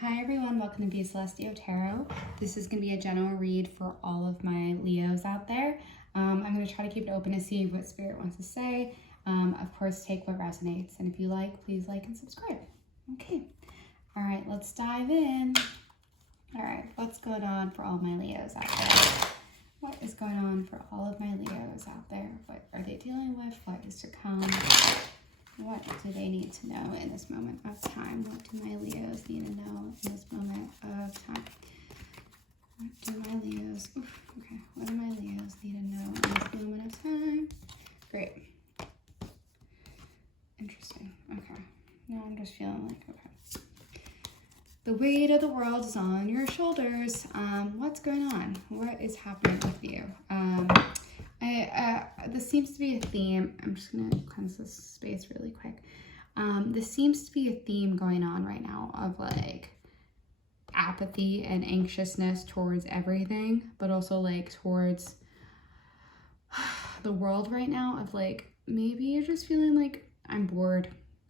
Hi everyone, welcome to Be Celestio Tarot. This is going to be a general read for all of my Leos out there. I'm going to try to keep it open to see what Spirit wants to say. Of course, take what resonates. And if you like, please like and subscribe. Okay. All right, let's dive in. All right, what's going on for all my Leos out there? What is going on for all of my Leos out there? What are they dealing with? What is to come? What do they need to know in this moment of time? What do my Leos need to know in this moment of time? What do my Leos, what do my Leos need to know in this moment of time? Great. Interesting. Okay. Now I'm just feeling like, okay. The weight of the world is on your shoulders. What's going on? What is happening with you? This seems to be a theme. I'm just going to cleanse this space really quick. This seems to be a theme going on right now of like apathy and anxiousness towards everything, but also like towards the world right now of like, maybe you're just feeling like, I'm bored.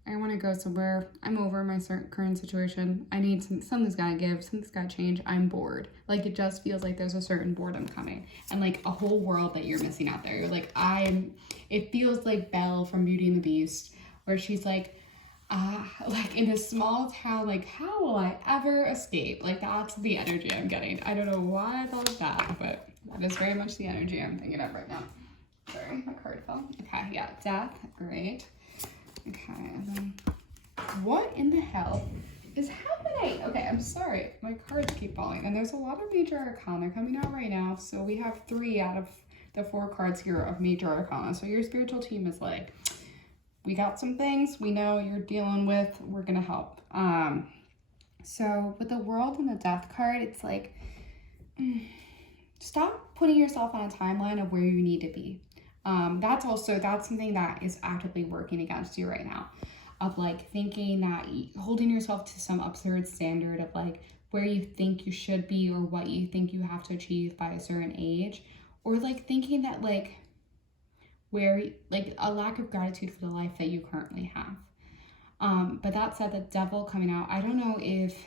I want to go somewhere. I'm over my current situation. I need something's got to give. Something's got to change. I'm bored. Like, it just feels like there's a certain boredom coming and like a whole world that you're missing out there. You're like, it feels like Belle from Beauty and the Beast, where she's like in a small town, like, how will I ever escape? Like, that's the energy I'm getting. I don't know why I thought of that, but that is very much the energy I'm thinking of right now. Sorry, my card fell. Okay, yeah, death. Great. Okay, and then what in the hell is happening? Okay, I'm sorry. My cards keep falling. And there's a lot of major arcana coming out right now. So we have 3 out of the 4 cards here of major arcana. So your spiritual team is like, we got some things we know you're dealing with. We're going to help. So with the world and the death card, it's like, stop putting yourself on a timeline of where you need to be. That's something that is actively working against you right now, of like thinking that holding yourself to some absurd standard of like where you think you should be or what you think you have to achieve by a certain age, or like thinking that like where like a lack of gratitude for the life that you currently have. But that said, the devil coming out, I don't know if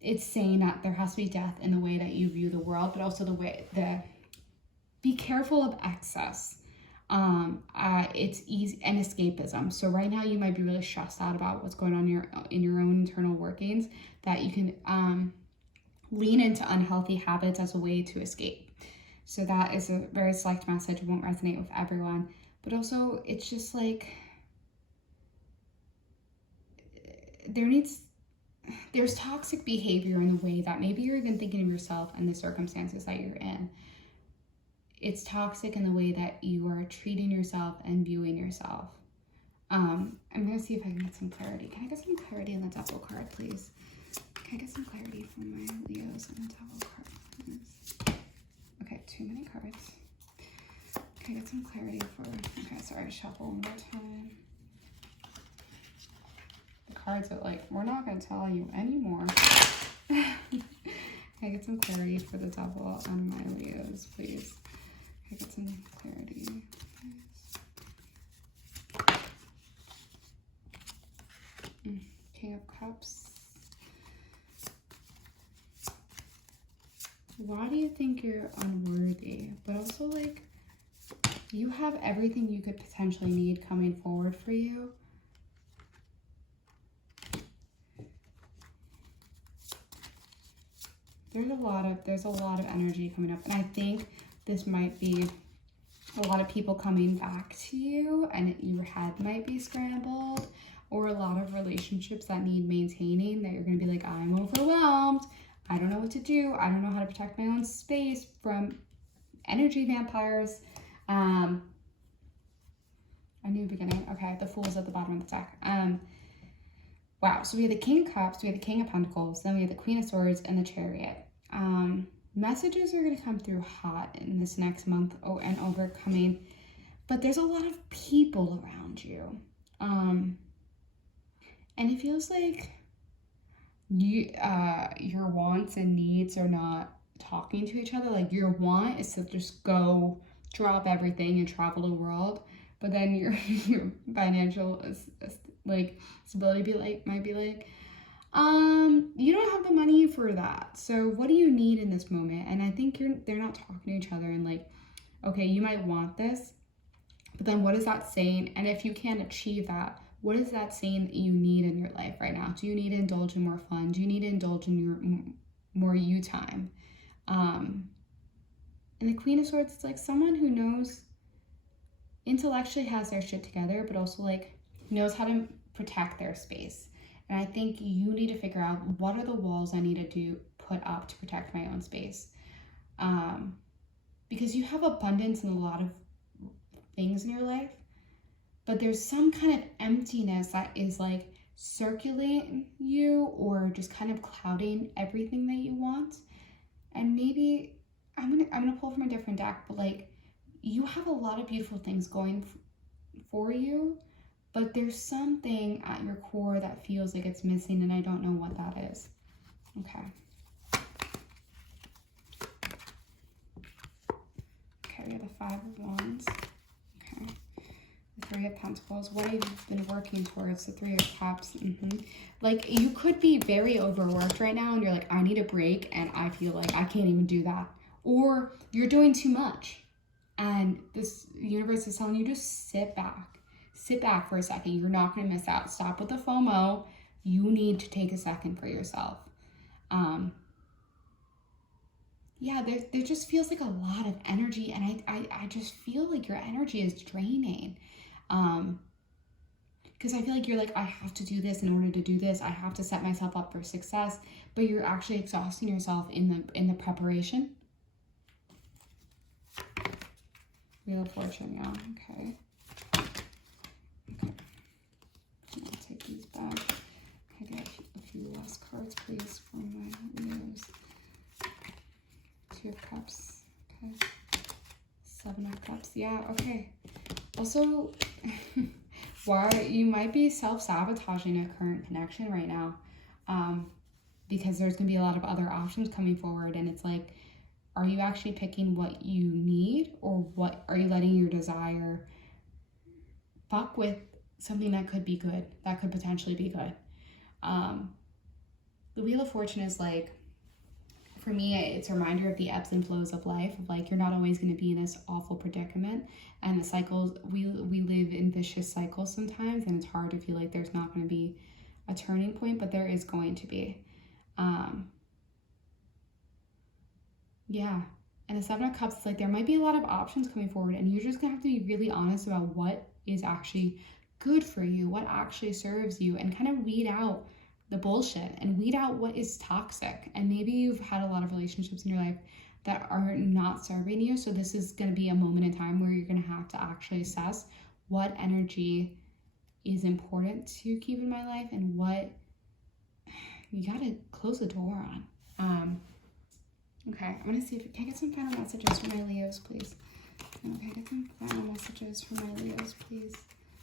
it's saying that there has to be death in the way that you view the world, but also the way that be careful of excess. It's easy, and escapism. So right now you might be really stressed out about what's going on in your own internal workings, that you can lean into unhealthy habits as a way to escape. So that is a very select message. It won't resonate with everyone, but also it's just like there's toxic behavior in the way that maybe you're even thinking of yourself and the circumstances that you're in. It's toxic in the way that you are treating yourself and viewing yourself. I'm going to see if I can get some clarity. Can I get some clarity on the devil card, please? Can I get some clarity from my Leos on the devil card, please? Okay, too many cards. Can I get some clarity for... Okay, sorry, shuffle one more time. The cards are like, we're not going to tell you anymore. Can I get some clarity for the devil on my Leos, please? Can I get some clarity, please? King of Cups. Why do you think you're unworthy? But also, like, you have everything you could potentially need coming forward for you. There's a lot of energy coming up, and I think this might be a lot of people coming back to you, and your head might be scrambled, or a lot of relationships that need maintaining, that you're going to be like, I'm overwhelmed. I don't know what to do. I don't know how to protect my own space from energy vampires. A new beginning. Okay, the Fool's at the bottom of the deck. Wow, so we have the King of Cups, we have the King of Pentacles, then we have the Queen of Swords and the Chariot. Messages are going to come through hot in this next month and overcoming, but there's a lot of people around you. And it feels like your wants and needs are not talking to each other. Like, your want is to just go drop everything and travel the world, but then your financial like stability might be like, You don't have the money for that. So what do you need in this moment? And I think they're not talking to each other and like, okay, you might want this, but then what is that saying? And if you can't achieve that, what is that saying that you need in your life right now? Do you need to indulge in more fun? Do you need to indulge in your more you time? And the Queen of Swords is like someone who knows, intellectually has their shit together, but also like knows how to protect their space. And I think you need to figure out, what are the walls I need to put up to protect my own space? Because you have abundance in a lot of things in your life, but there's some kind of emptiness that is like circulating you or just kind of clouding everything that you want. And maybe I'm gonna pull from a different deck, but like you have a lot of beautiful things going for you, but there's something at your core that feels like it's missing, and I don't know what that is. Okay. Okay, we have the Five of Wands. Okay. The Three of Pentacles. What have you been working towards? The Three of Cups. Like, you could be very overworked right now, and you're like, I need a break, and I feel like I can't even do that. Or you're doing too much, and this universe is telling you, just sit back. Sit back for a second. You're not going to miss out. Stop with the FOMO. You need to take a second for yourself. Yeah, there just feels like a lot of energy, and I just feel like your energy is draining. Because I feel like you're like, I have to do this in order to do this. I have to set myself up for success, but you're actually exhausting yourself in the preparation. Wheel of Fortune, yeah, okay. I'll take these back. Can I get a few last cards, please, for my Leos? Two of Cups, okay. Seven of Cups, yeah, okay. Also, why you might be self-sabotaging a current connection right now, because there's going to be a lot of other options coming forward, and it's like, are you actually picking what you need, or what are you letting your desire fuck with something that could be good, that could potentially be good? The Wheel of Fortune is like, for me, it's a reminder of the ebbs and flows of life, of like, you're not always going to be in this awful predicament, and the cycles, we live in vicious cycles sometimes, and it's hard to feel like there's not going to be a turning point, but there is going to be. Yeah, and the Seven of Cups is like, there might be a lot of options coming forward, and you're just gonna have to be really honest about what is actually good for you, what actually serves you, and kind of weed out the bullshit and weed out what is toxic. And maybe you've had a lot of relationships in your life that are not serving you, so this is going to be a moment in time where you're going to have to actually assess what energy is important to keep in my life and what you got to close the door on. Okay, I'm going to see if I can get some final messages for my Leos, please. Okay, get some final messages for my Leos, please.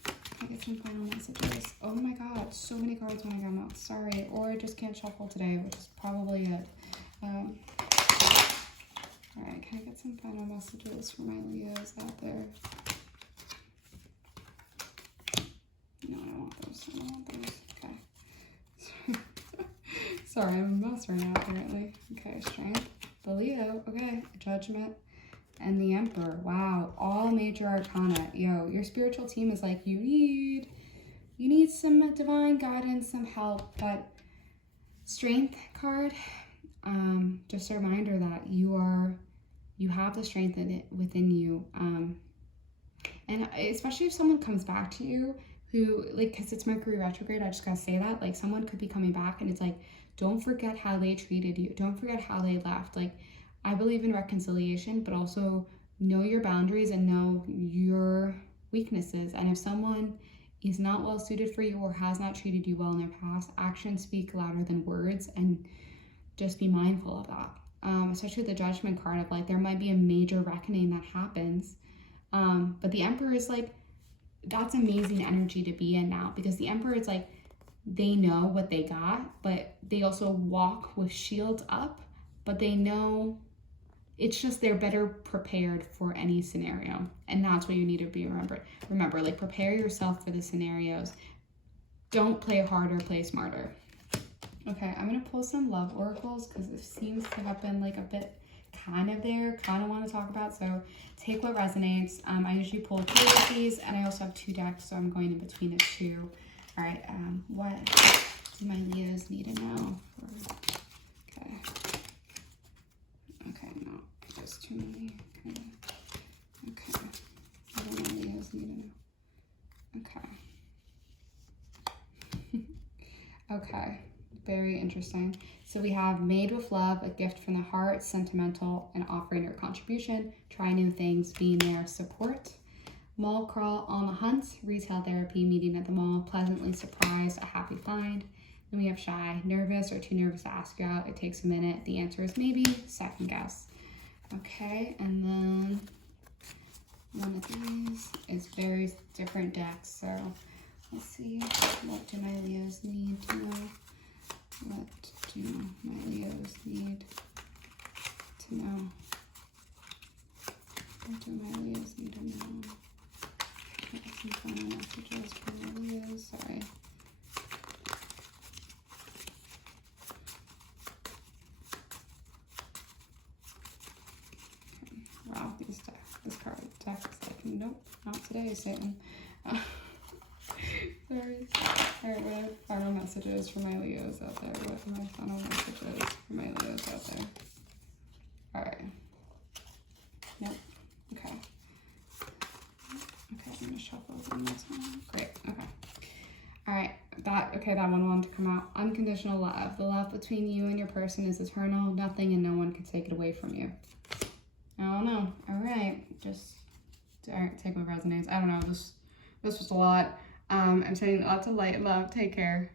Can I get some final messages? Oh my god, so many cards when I got them out. Sorry, or I just can't shuffle today, which is probably it. Alright, can I get some final messages for my Leos out there? No, I don't want those. I don't want those. Okay. Sorry, I'm a mess right now, apparently. Okay, Strength. The Leo. Okay, Judgment. And the Emperor. Wow, all major arcana. Yo, your spiritual team is like, you need some divine guidance, some help. But Strength card, just a reminder that you have the strength within you. And especially if someone comes back to you who, like, because it's Mercury retrograde, I just gotta say that, like, someone could be coming back and it's like, don't forget how they treated you. Don't forget how they left. Like, I believe in reconciliation, but also know your boundaries and know your weaknesses. And if someone is not well suited for you or has not treated you well in their past, actions speak louder than words, and just be mindful of that. Especially the Judgment card of like, there might be a major reckoning that happens. But the Emperor is like, that's amazing energy to be in now, because the Emperor is like, they know what they got, but they also walk with shields up, but they know it's just they're better prepared for any scenario. And that's what you need to be remember, like, prepare yourself for the scenarios. Don't play harder, play smarter. Okay, I'm gonna pull some love oracles because it seems to have been like a bit kind of there, kind of want to talk about. So take what resonates. I usually pull 2 of these, and I also have 2 decks, so I'm going in between the 2. All right, what do my Leos need to know? Okay. Okay, no, there's too many. Okay. What do my Leos need to know? Okay. Okay. Very interesting. So we have made with love, a gift from the heart, sentimental, and offering your contribution. Try new things, being there, support. Mall crawl on the hunt, retail therapy, meeting at the mall, pleasantly surprised, a happy find. Then we have shy, nervous or too nervous to ask you out. It takes a minute. The answer is maybe, second guess. Okay, and then one of these is very different decks. So let's see, what do my Leos need to know? What do my Leos need to know? What do my Leos need to know? Get some final messages for my Leos. Sorry. Okay. Wow, this deck is like, nope, not today, Satan. Sorry. Alright, what are final messages for my Leos out there? What are my final messages for my Leos out there? Alright. Nope. Okay. Okay, I'm gonna shuffle one more time. Great. Okay. Alright. That one wanted to come out. Unconditional love. The love between you and your person is eternal. Nothing and no one can take it away from you. I don't know. Alright. Alright, take what resonates. I don't know. This was a lot. I'm sending lots of light and love. Take care.